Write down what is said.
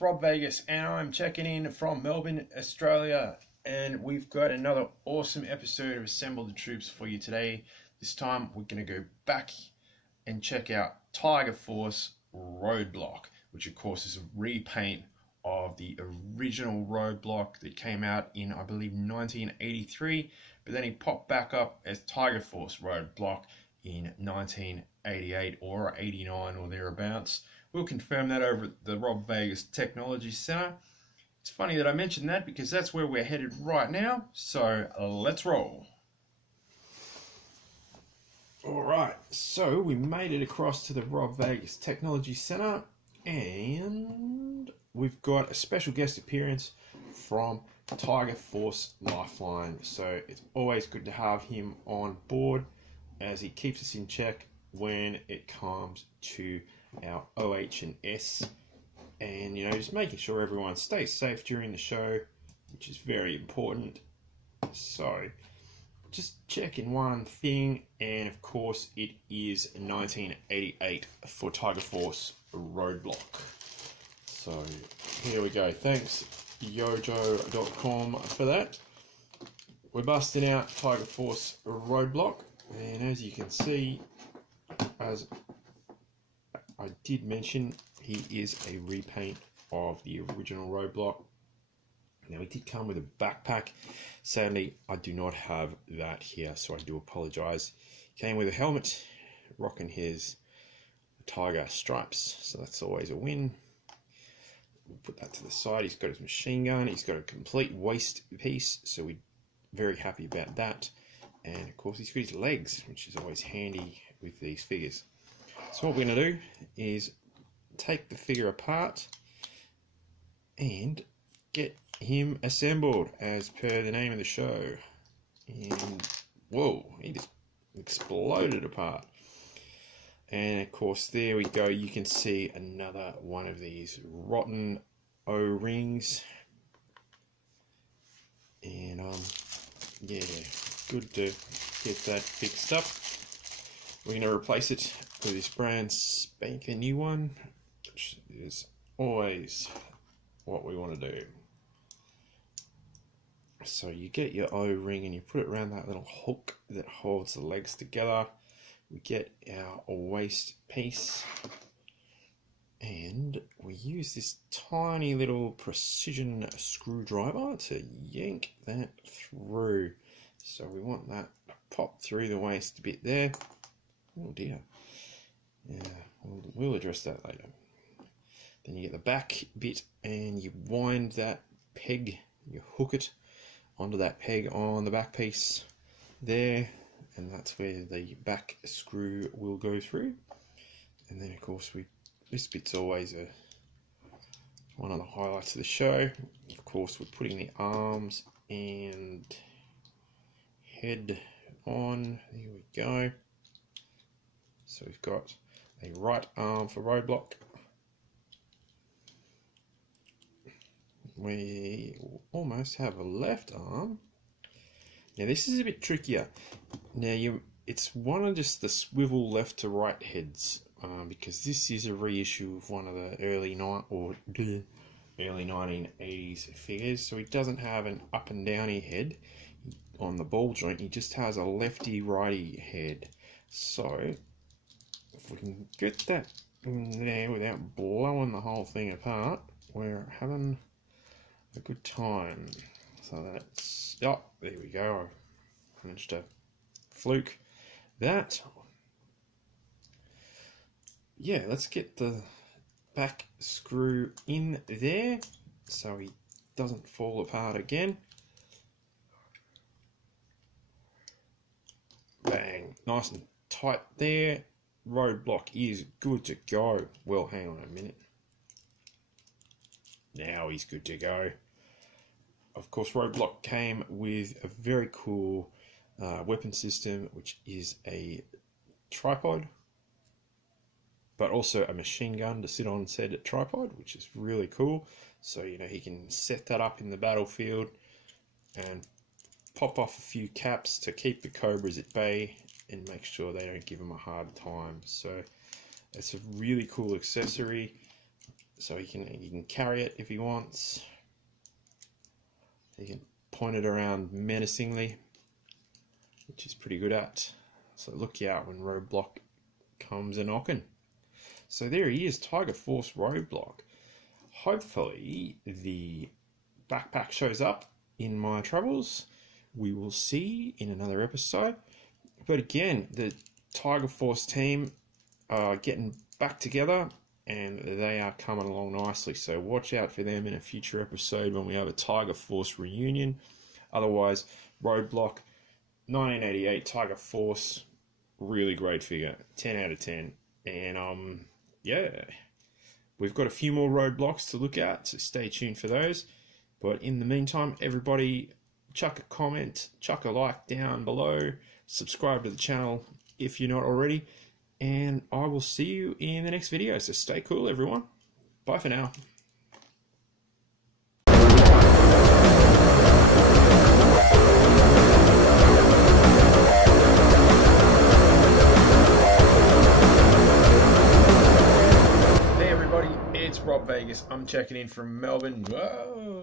it's Rob Vegas and I'm checking in from Melbourne, Australia, and we've got another awesome episode of Assemble the Troops for you today. This time we're going to go back and check out Tiger Force Roadblock, which of course is a repaint of the original Roadblock that came out in, I believe, 1983, but then he popped back up as Tiger Force Roadblock in 1988 or 89 or thereabouts. We'll confirm that over at the Rob Vegas Technology Center. It's funny that I mentioned that because that's where we're headed right now, so let's roll. Alright, so we made it across to the Rob Vegas Technology Center and we've got a special guest appearance from Tiger Force Lifeline. So it's always good to have him on board as he keeps us in check when it comes to our OH&S, and just making sure everyone stays safe during the show, which is very important. So just checking one thing, and of course it is 1988 for Tiger Force Roadblock. So here we go. Thanks GIJOE.com for that. We're busting out Tiger Force Roadblock, and as you can see, as I did mention, he is a repaint of the original Roadblock. Now, he did come with a backpack. Sadly, I do not have that here, so I do apologise. Came with a helmet, rocking his Tiger stripes, so that's always a win. We'll put that to the side. He's got his machine gun. He's got a complete waist piece, so we're very happy about that. And, of course, he's got his legs, which is always handy with these figures. So what we're going to do is take the figure apart and get him assembled as per the name of the show. And whoa, he just exploded apart. And of course, there we go. You can see another one of these rotten O-rings. And yeah, good to get that fixed up. We're going to replace it with this brand spanking new one, which is always what we want to do. So you get your O-ring and you put it around that little hook that holds the legs together. We get our waist piece and we use this tiny little precision screwdriver to yank that through. So we want that to pop through the waist bit there. Oh dear. Yeah, we'll address that later. Then you get the back bit and you wind that peg, you hook it onto that peg on the back piece there, and that's where the back screw will go through. And then of course this bit's always one of the highlights of the show. Of course, we're putting the arms and head on. There we go. So we've got a right arm for Roadblock. We almost have a left arm. Now this is a bit trickier. Now it's one of just the swivel left to right heads, because this is a reissue of one of the early 1980s figures. So he doesn't have an up and downy head on the ball joint. He just has a lefty righty head. So if we can get that in there without blowing the whole thing apart, we're having a good time. So that's, oh, there we go. I managed to fluke that. Yeah, let's get the back screw in there so he doesn't fall apart again. Bang, nice and tight there. Roadblock is good to go. Well, hang on a minute. Now he's good to go. Of course, Roadblock came with a very cool weapon system, which is a tripod, but also a machine gun to sit on said tripod, which is really cool. So, he can set that up in the battlefield and pop off a few caps to keep the Cobras at bay and make sure they don't give him a hard time. So it's a really cool accessory. so he can carry it if he wants. He can point it around menacingly, which he's pretty good at. So look out when Roadblock comes a knocking. So there he is, Tiger Force Roadblock. Hopefully the backpack shows up in my travels. We will see in another episode. But again, the Tiger Force team are getting back together and they are coming along nicely. So watch out for them in a future episode when we have a Tiger Force reunion. Otherwise, Roadblock, 1988 Tiger Force, really great figure, 10 out of 10. And yeah, we've got a few more Roadblocks to look at, so stay tuned for those. But in the meantime, everybody, chuck a comment, chuck a like down below, subscribe to the channel if you're not already, and I will see you in the next video. So stay cool, everyone. Bye for now. Hey everybody, it's Rob Vegas. I'm checking in from Melbourne. Whoa.